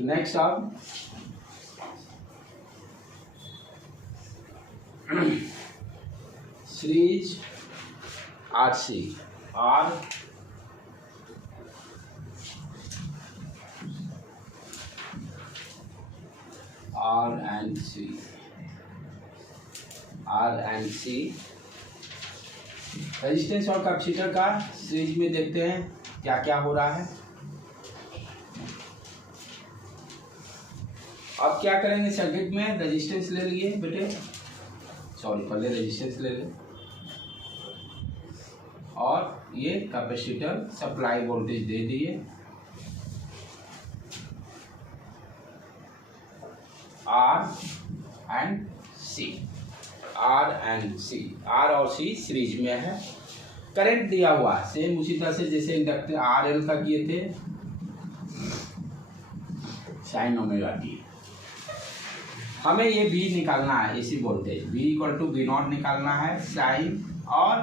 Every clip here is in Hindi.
नेक्स्ट अब series RC R and C resistance और कैपेसिटर का सीरीज में देखते हैं क्या क्या हो रहा है। अब क्या करेंगे, सर्किट में रेजिस्टेंस ले लिए बेटे, सॉरी पहले रेजिस्टेंस ले लें और ये कैपेसिटर सप्लाई वोल्टेज दे दिए R एंड C। R और C सीरीज में है। करंट दिया हुआ सेम उसी तरह से जैसे इंडक्टर RL का किए थे, साइन ओमेगा टी। हमें ये V निकालना है, AC voltage V equal to V0 निकालना है, साइन और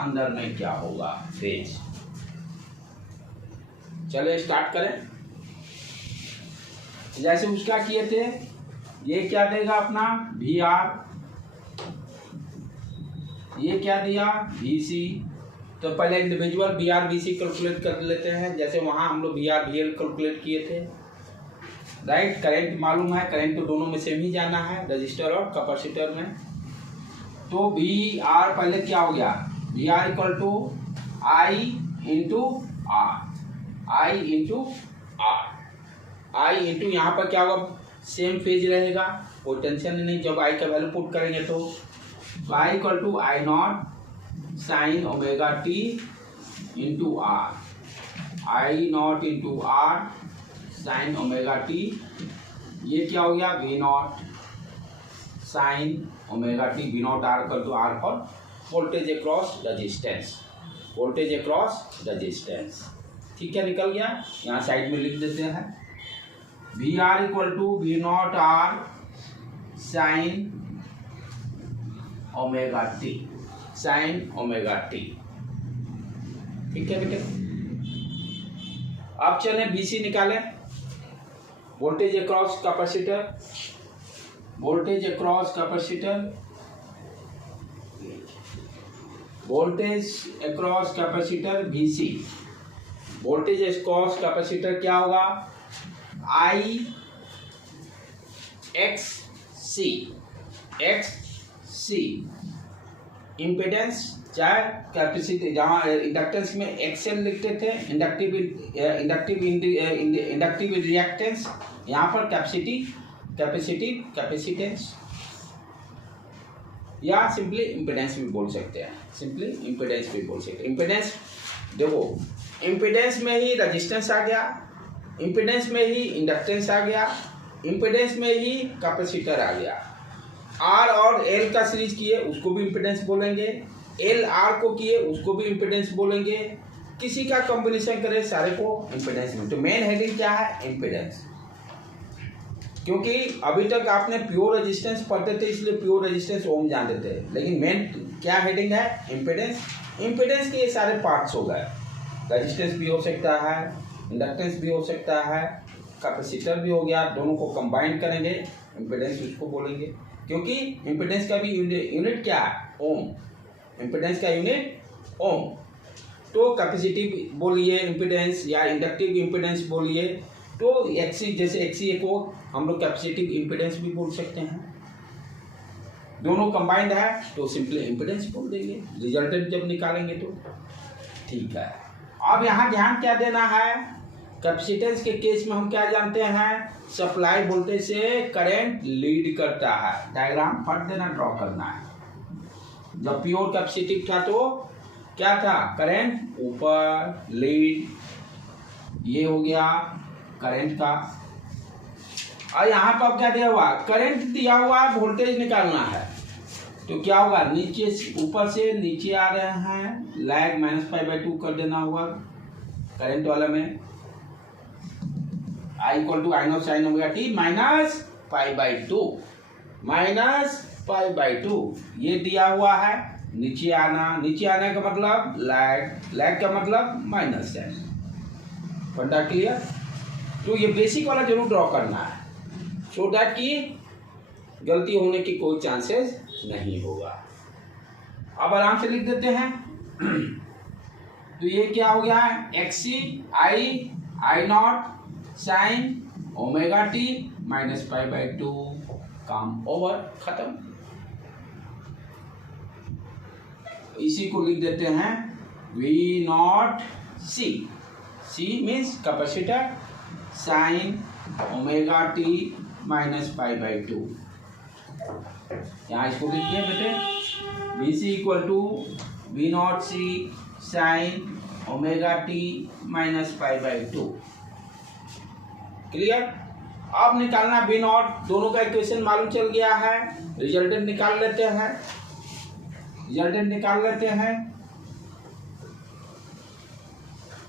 अंदर में क्या होगा फेज। चलो स्टार्ट करें। जैसे उसका किए थे, ये क्या देगा अपना VR, ये क्या दिया VC। तो पहले इंडिविजुअल VR VC कैलकुलेट कर लेते हैं, जैसे वहां हम लोग VR VL कैलकुलेट किए थे, राइट। करंट मालूम है, करंट तो दोनों में सेम ही जाना है, रजिस्टर और कैपेसिटर में। तो VR पहले क्या हो गया, VR equal to I into यहाँ पर क्या होगा, सेम फेज रहेगा, कोई टेंशन नहीं। जब I का वैल्यू पुट करेंगे तो I equal to I0 sine omega T into R, I0 इंटू R साइन ओमेगा टी। ये क्या हो गया V0 sine omega T, V0 R equal to R for voltage across resistance, voltage across resistance. ठीक है, निकल गया। यहाँ साइड में लिख देते हैं VR equal to V0 R sine omega T, sine omega T. ठीक है बेटे। अब चलें VC निकालें, voltage across capacitor, voltage across capacitor, voltage across capacitor VC। Voltage across capacitor क्या होगा, XC। इम्पिडेंस चाहे कैपेसिटी, जहाँ इंडक्टेंस में XL लिखते थे, इंडक्टिव रिएक्टेंस, यहाँ पर कैपेसिटेंस या सिंपली इम्पिडेंस भी बोल सकते हैं, सिंपली इम्पिडेंस भी बोल सकते हैं। इम्पिडेंस देखो, इम्पिडेंस में ही रेजिस्टेंस आ गया, इम्पिडेंस में ही इंडक्टेंस आ गया, इम्पिडेंस में ही कैपेसिटर आ गया। R और L का सीरीज किए उसको भी इम्पिडेंस बोलेंगे, L R को किए उसको भी इम्पिडेंस बोलेंगे, किसी का कॉम्बिनेशन करें सारे को इम्पिडेंस में। तो मेन हेडिंग क्या है, इम्पिडेंस। क्योंकि अभी तक आपने प्योर रेजिस्टेंस पढ़ते थे, इसलिए प्योर रेजिस्टेंस ओम जानते थे, लेकिन मेन क्या हेडिंग है, इम्पिडेंस। इम्पिडेंस के ये सारे पार्ट्स हो गए, रेजिस्टेंस भी हो सकता है, इंडक्टेंस भी हो सकता है, कैपेसिटर भी हो गया, दोनों को कंबाइन करेंगे, इम्पिडेंस उसको बोलेंगे। क्योंकि इम्पिडेंस का भी यूनिट क्या है, ओम। इम्पिडेंस का यूनिट ओम। तो कैपेसिटिव बोलिए इम्पिडेंस या इंडक्टिव इम्पिडेंस बोलिए, तो XC, जैसे XC को हम लोग कैपेसिटिव इम्पिडेंस भी बोल सकते हैं। दोनों कंबाइंड है तो सिंपली इम्पिडेंस बोल देंगे, रिजल्टेंट जब निकालेंगे तो। ठीक है, अब यहाँ ध्यान क्या देना है, कैपेसिटेंस के केस में हम क्या जानते हैं, सप्लाई वोल्टेज से करंट लीड करता है। डायग्राम फट देना, ड्रॉ करना है। जब प्योर कैपेसिटिव था तो क्या था, करंट ऊपर लीड, ये हो गया करंट का। और यहाँ पर क्या दिया हुआ, करंट दिया हुआ, वोल्टेज निकालना है। तो क्या होगा, नीचे ऊपर से नीचे आ रहे हैं, लैग -π/2 कर देना होगा करंट वाला में। I equal to I0 sine omega t -π/2 ये दिया हुआ है। नीचे आने का मतलब लैग, लैग का मतलब माइनस है। फंडा क्लियर। तो ये बेसिक वाला जरूर ड्रॉ करना है, सो दैट कि गलती होने की कोई चांसेस नहीं होगा। अब आराम से लिख देते हैं। तो ये क्या हो गया है, XC I not sine omega T minus pi by 2, काम ओवर, खत्म। इसी को लिख देते हैं V not C, C means capacitor, sine omega T minus pi by 2। यहाँ इसको लिखते हैं बेटे, BC equal to V not C sine omega T minus pi by 2। Clear. अब निकालना V नॉट, दोनों का इक्वेशन मालूम चल गया है, रिजल्टेंट निकाल लेते हैं।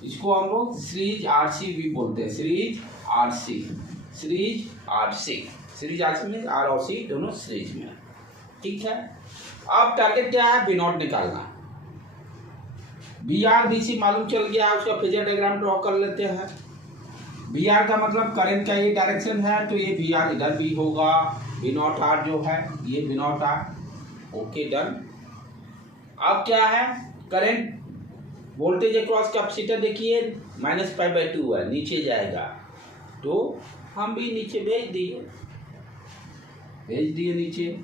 इसको हम लोग सीरीज RC भी बोलते हैं, सीरीज RC में R और C दोनों सीरीज में, ठीक है। अब टारगेट क्या है, V नॉट निकालना। VR BC मालूम चल गया, उसका फेजर डायग्राम ड्रॉ कर लेते हैं। VR का मतलब करंट का ये डायरेक्शन है, तो ये VR इधर भी होगा, V नॉट R जो है ये V not R, okay done. अब क्या है, करंट वोल्टेज अक्रॉस कैपेसिटर देखिए माइनस पाई बाई 2 है, नीचे जाएगा, तो हम भी नीचे भेज दिए नीचे।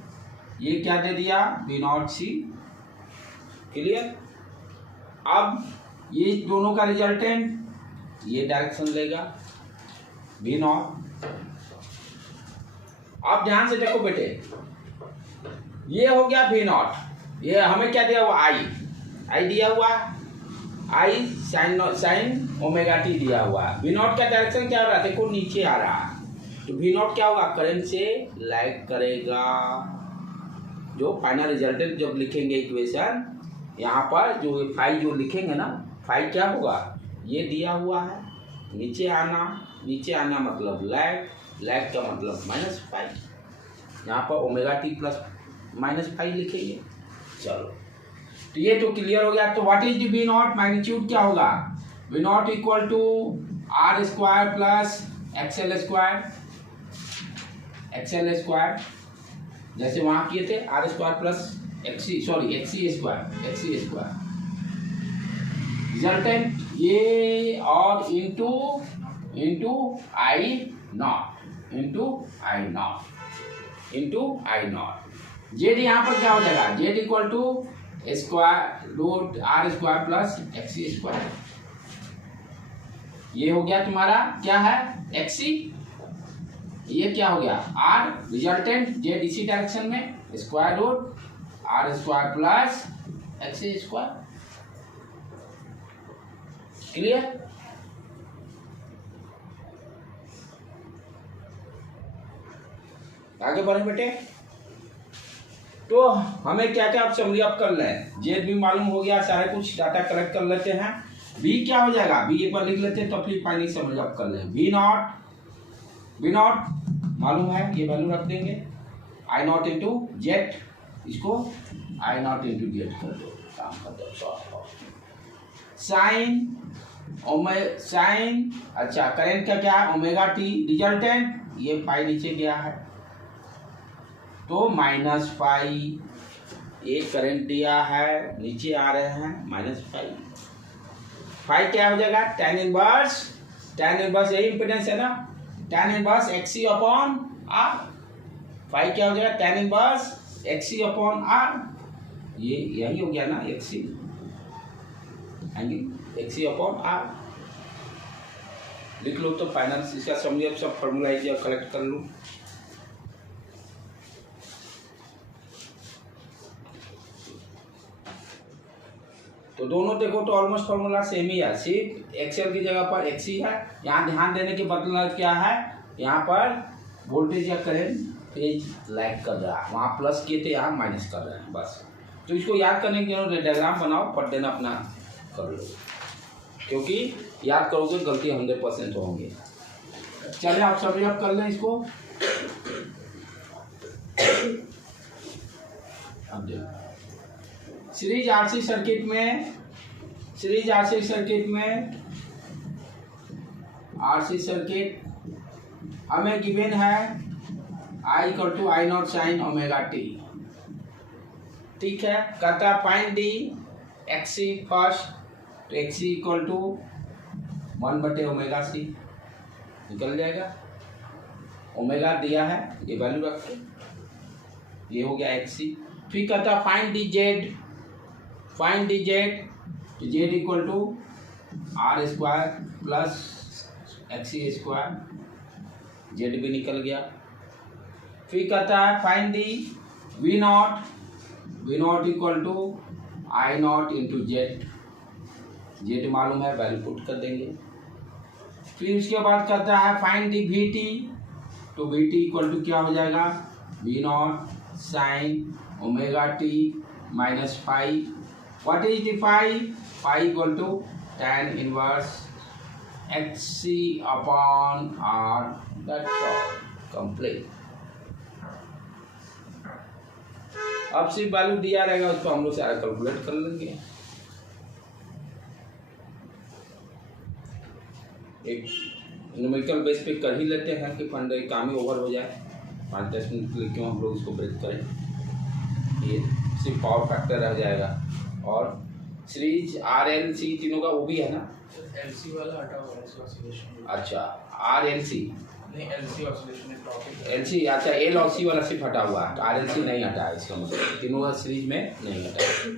ये क्या दे दिया, V नॉट C, क्लियर। अब ये दोनों का रिजल्टेंट ये डायरेक्शन लेगा V नॉट। अब ध्यान से देखो बेटे, ये हो गया V नॉट, ये हमें क्या दिया हुआ, I दिया हुआ, I साइन ओमेगा टी दिया हुआ। V नॉट का डायरेक्शन क्या हो रहा है, देखो नीचे आ रहा है, तो V नॉट क्या होगा, करंट से लैग करेगा। जो फाइनल रिजल्टेंट जब लिखेंगे इक्वेशन, यहाँ पर जो फाई जो लिखेंगे ना, फाई क्या होगा, ये दिया हुआ है, नीचे आना मतलब लैग का मतलब माइनस फाई, यहाँ पर omega T plus minus phi लिखेंगे। चलो, तो ये तो क्लियर हो गया। तो what is the V not, magnitude क्या होगा, V not equal to R square plus XL square, जैसे वहां किए थे R square plus XC square, resultant ये और इंटू I नॉट। जेड यहाँ पर क्या हो जाएगा, Z equal to square root R square plus XC square. ये हो गया तुम्हारा क्या है, XC, ये क्या हो गया R, रिजल्टेंट जेड इसी डायरेक्शन में, square root R square plus XC square. Clear. आगे बढ़े बेटे। तो हमें क्या क्या समरी अप कर लें, जेड भी मालूम हो गया, सारे कुछ डाटा कलेक्ट कर लेते हैं। बी क्या हो जाएगा, बी एक बार लिख लेते हैं, तो फिर फाइनली समरी अप कर लें। V नॉट मालूम है, ये वैल्यू रख देंगे, I नॉट इंटू जेड, इसको I नॉट इंटू जेड कर दो, काम कर दो। साइन अच्छा, करंट का क्या है, ओमेगा टी, रिजल्टेंट ये पाई नीचे गया है, तो माइनस पाई, एक करंट दिया है, नीचे आ रहे हैं माइनस पाई क्या हो जाएगा, tan इनवर्स यही इम्पीडेंस है ना, tan inverse XC upon R। Phi क्या हो जाएगा, tan inverse XC upon R, ये यही हो गया ना, XC अपॉन R। लिख लो तो फाइनल इसका समझिए, सब फॉर्मूला कलेक्ट कर लो। तो दोनों देखो तो ऑलमोस्ट फॉर्मूला सेम ही है, सिर्फ एक्सएल की जगह पर XC है। यहाँ ध्यान देने की बदलाव क्या है, यहाँ पर वोल्टेज या करंट फेज लैग कर रहा है, वहाँ प्लस किए थे यहाँ माइनस कर रहे हैं, बस। तो इसको याद करने के लिए डायग्राम बनाओ, पढ़ देना अपना कर लो, क्योंकि याद करोगे गलती 100% होंगे। चलिए आप सभी आप कर लें इसको। अब देखो सीरीज RC सर्किट में आरसी सर्किट हमें गिवन है I equal to I not sine omega T. ठीक है, कहता है फाइंड दी एक्सी फर्स्ट, तो एक्सी इक्वल टू 1/ओमेगा सी निकल जाएगा। ओमेगा दिया है, ये वैल्यू रख के ये हो गया एक्सी। फिर कहता है find the Z, find the Z, तो Z equal to R square plus XC square, Z भी निकल गया। फिर कहता है find the V naught, V naught equal to I naught into Z, Z मालूम है वैल्यू पुट कर देंगे। फिर उसके बाद कहता है फाइंड दी वी टी, तो वी टी इक्वल टू क्या हो जाएगा, V not sine omega T minus phi. What is the phi, phi equal to tan inverse XC upon R, that's all, complete. अब सिर्फ वैल्यू दिया रहेगा, उसको हम लोग सारा कैलकुलेट कर लेंगे। एक न्यूमेरिकल बेस पे कर ही लेते हैं कि फंड काम ही ओवर हो जाए, 5-10 मिनट के लिए क्यों हम लोग इसको ब्रेक करें। ये सिर्फ पावर फैक्टर रह जाएगा। और सीरीज RLC तीनों का वो भी है ना, LC वाला हटा हुआ है ऑसिलेशन। अच्छा RLC नहीं, LC ऑसिलेशन है टॉपिक। LC, अच्छा L और C वाला सिर्फ हटा हुआ है, तो RLC नहीं हटा है, इसका मतलब तीनों का सीरीज में नहीं हटा है।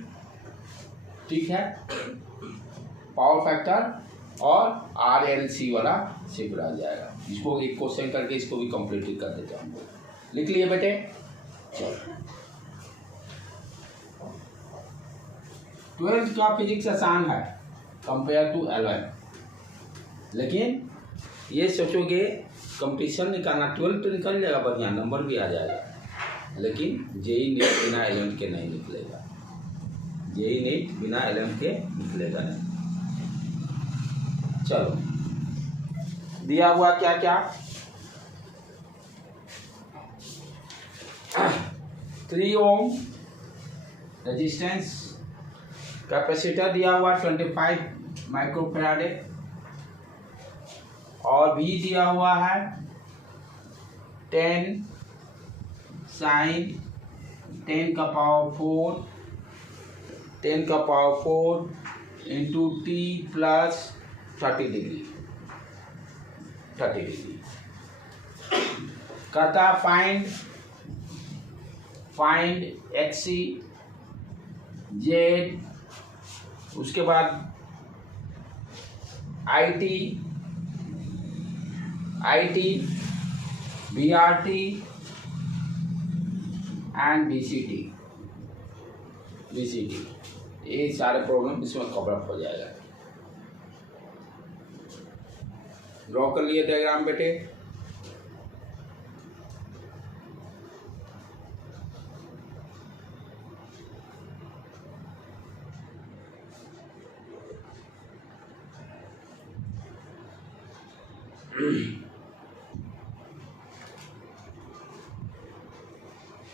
ठीक है, पावर फैक्टर और RLC वाला सिर्फ रह जाएगा। इसको एक क्वेश्चन करके इसको भी कंप्लीट कर देते हैं हम लोग। लिख लिए बेटे, चलो। 12th का फिजिक्स आसान है कंपेयर टू 11, लेकिन ये सोचोगे कंपटीशन निकालना, 12 तो निकल जाएगा, बढ़िया नंबर भी आ जाएगा, लेकिन जेई नीट बिना 11 के नहीं निकलेगा, जेई नीट बिना 11 के निकलेगा नहीं। चलो, दिया हुआ क्या क्या, 3 ओम रेजिस्टेंस, कैपेसिटर दिया हुआ 25 माइक्रोफैराडे, और भी दिया हुआ है 10 साइन 10 का पावर 4, 10 का power 4 into T plus 30 degree, 30 degree. कहता फाइंड एक्सी जेड, उसके बाद I T B R T and B C T, ये सारे प्रॉब्लम इसमें कवर अप हो जाएगा। ड्रॉ कर लिए डायग्राम बेटे।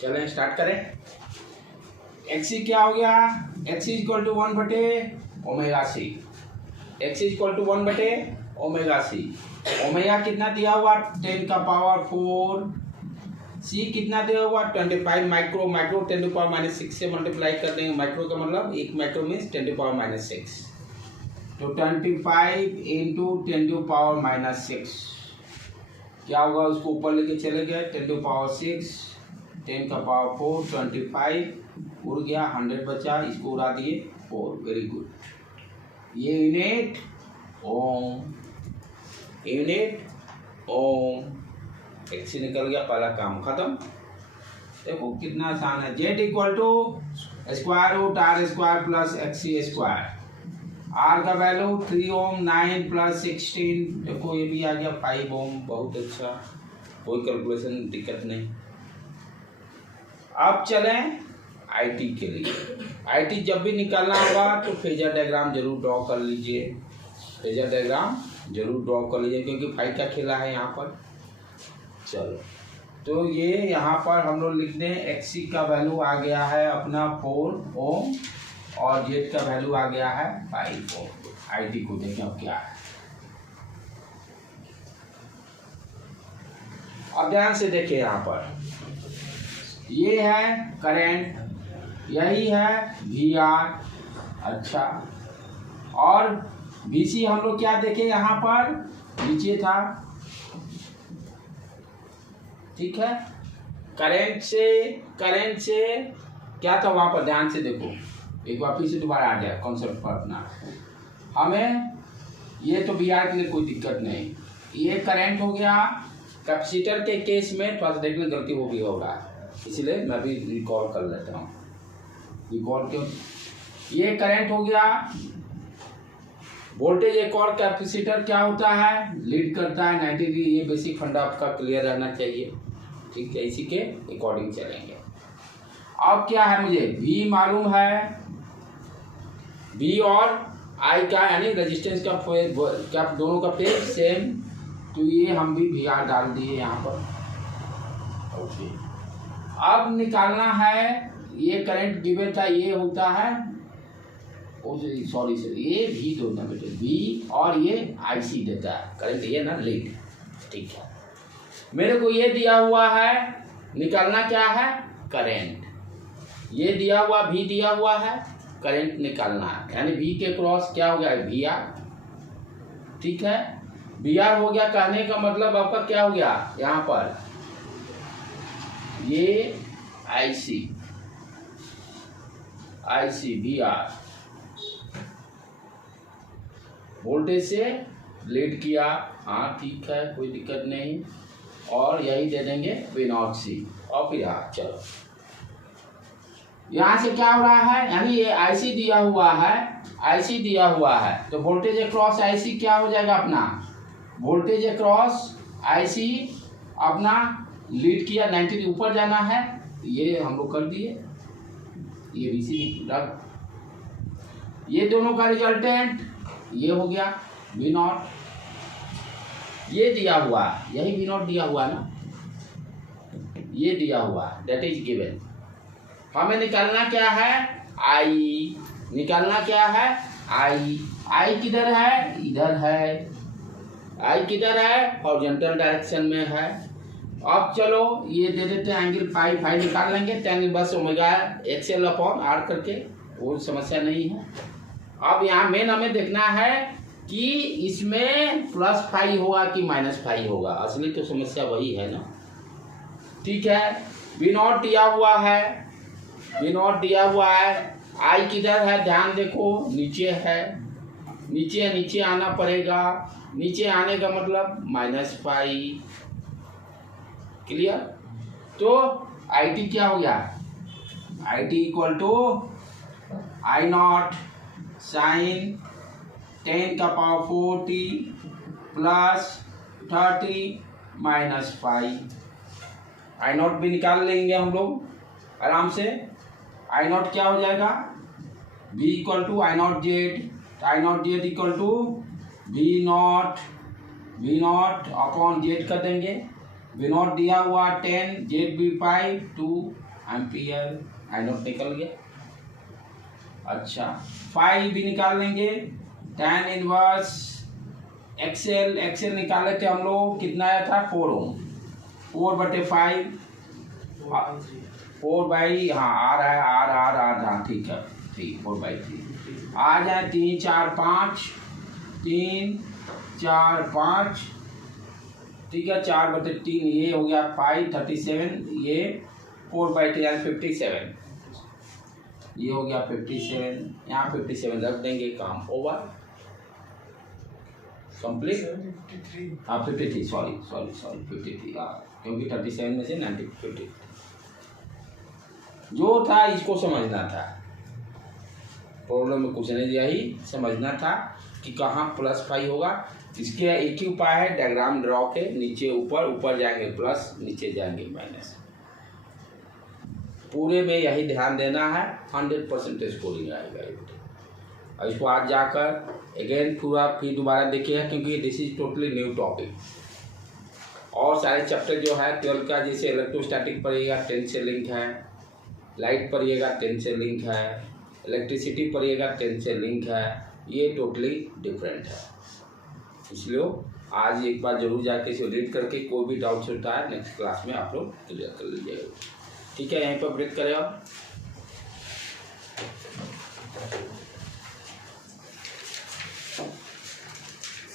चलें स्टार्ट करें। एक्सी क्या हो गया, एक्सी इक्वल टू 1/ओमेगा सी, एक्सी इक्वल टू 1/ओमेगा सी। ओमेगा कितना दिया हुआ, 10 का पावर 4, सी कितना दिया हुआ 25 माइक्रो, माइक्रो 10⁻⁻6 से मल्टीप्लाई कर देंगे, माइक्रो का मतलब 1 माइक्रो मीन्स 10⁻⁻6, तो 25 इंटू 10⁻⁻6 क्या होगा, उसको ऊपर लेके चले गए, 10⁻6, 10 का पावर 4, 25 उड़ गया, 100 बचा, इसको उड़ा दिए 4, वेरी गुड। ये unit ohm, unit ohm, XC निकल गया, पहला काम खत्म। देखो कितना आसान है। Z equal to square root R square plus XC square, R का वैल्यू 3 ओम, 9 प्लस 16, देखो ये भी आ गया 5 ओम, बहुत अच्छा, कोई कैलकुलेशन दिक्कत नहीं। अब चलें आईटी के लिए। आईटी जब भी निकालना होगा तो फेजर डायग्राम जरूर ड्रॉ कर लीजिए, फेजर डायग्राम जरूर ड्रॉ कर लीजिए, क्योंकि फाइट का खेला है यहाँ पर। चलो, तो ये यहाँ पर हम लोग लिख दें, एक्सी का वैल्यू आ गया है अपना 4 ओम और जेड का वैल्यू आ गया है 5 ओम। आईटी को देखें अब क्या है, अब ध्यान से देखिए यहाँ पर, ये है करंट, यही है VR। अच्छा, और VC हम लोग क्या देखे यहाँ पर, नीचे था, ठीक है। करंट से क्या था वहाँ पर, ध्यान से देखो एक बार फिर से दोबारा आ जाए कॉन्सेप्ट पर अपना। हमें ये तो VR के लिए कोई दिक्कत नहीं, ये करंट हो गया। कैपेसिटर के केस में थोड़ा सा देखने गलती हो गई होगा, इसलिए मैं भी रिकॉल कर लेता हूँ। रिकॉल क्यों, ये करंट हो गया। वोल्टेज एक और कैपेसिटर क्या होता है, लीड करता है 90 डिग्री। ये बेसिक फंडा आपका क्लियर रहना चाहिए, ठीक है। इसी के अकॉर्डिंग चलेंगे। अब क्या है, मुझे V मालूम है, V और I का यानी रेजिस्टेंस का क्या दोनों का फेज सेम, तो ये हम भी VR डाल दिए यहाँ पर। ओके, अब निकालना है, ये करंट गिवन था, ये होता है, सॉरी सर, ये V दो ना बेटे, V और ये IC देता है करंट, ये ना लीड, ठीक है। मेरे को ये दिया हुआ है, निकालना क्या है, करंट। ये दिया हुआ V दिया हुआ है, करंट निकालना है, यानी V के क्रॉस क्या हो गया, VR, ठीक है। VR हो गया, कहने का मतलब आपका क्या हो गया, यहाँ पर ये IC VR वोल्टेज से लीड किया, हाँ ठीक है, कोई दिक्कत नहीं। और यही दे देंगे V0C। और फिर हाँ चलो, यहाँ से क्या हो रहा है, यानी ये IC दिया हुआ है, IC दिया हुआ है, तो वोल्टेज अक्रॉस IC क्या हो जाएगा अपना, वोल्टेज अक्रॉस IC अपना लीड किया, 90 के ऊपर जाना है, ये हम लोग कर दिए। ये VC रख, ये दोनों का रिजल्टेंट ये हो गया V0, ये दिया हुआ, यही V0 दिया हुआ ना, ये दिया हुआ, दैट इज गिवन। हमें निकालना क्या है, I, निकालना क्या है, I किधर है, इधर है, I किधर है, हॉरिजॉन्टल डायरेक्शन में है। अब चलो ये दे देते हैं एंगल फाई निकाल लेंगे, tan inverse omega XL upon R करके, वो समस्या नहीं है। अब यहाँ मेन हमें देखना है कि इसमें प्लस फाई होगा कि माइनस फाई होगा, असली तो समस्या वही है ना, ठीक है। V0 दिया हुआ है, V0 दिया हुआ है, I किधर है, ध्यान देखो नीचे है, नीचे आना पड़ेगा, नीचे आने का मतलब माइनस फाई, क्लियर। तो IT क्या हो गया, IT equal to I0 sign 10 का power 4t plus 30 minus phi. I0 भी निकाल लेंगे हम लोग आराम से। I0 क्या हो जाएगा, V equal to I0Z, I0Z equal to V0 upon Z कर देंगे। V0 दिया हुआ 10, ZB5 2 एम्पियर, I0 निकल गया। अच्छा, फाई भी निकाल लेंगे, tan इनवर्स XL निकाले थे हम लोग, कितना आया था 4 ओम, 4/5 4 बाई, हाँ आ रहा है R, हाँ ठीक है, 4/3 आ जाए, 3 4 5, ठीक है, 4/3 ये हो गया 5 37, ये 4/3 57, ये हो गया 57, यहाँ 57 रख देंगे, काम ओवर, कंप्लीट। हाँ 53, सॉरी 53, हाँ क्योंकि 37 में से 90 53 जो था, इसको समझना था, प्रॉब्लम में कुछ नहीं, यही समझना था कि कहाँ प्लस फाई होगा। इसके एक ही उपाय है, डायग्राम ड्रॉ के, नीचे ऊपर जाएंगे प्लस, नीचे जाएंगे माइनस, पूरे में यही ध्यान देना है, 100% स्कोरिंग आएगा। और इसको आज जाकर अगेन पूरा फिर दोबारा देखिएगा, क्योंकि this is totally new topic. और सारे चैप्टर जो है 12 का, जैसे इलेक्ट्रोस्टैटिक पढ़िएगा 10 से लिंक है, लाइट पढ़िएगा 10 से लिंक है, इलेक्ट्रिसिटी पढ़िएगा 10 से लिंक है, ये टोटली डिफरेंट है। इसलिए आज एक बार जरूर जाके इसे रीड करके कोई भी डाउट्स होता है नेक्स्ट क्लास में आप लोग क्लियर कर लीजिएगा। ठीक है, यहीं पर ब्रेक करें आप।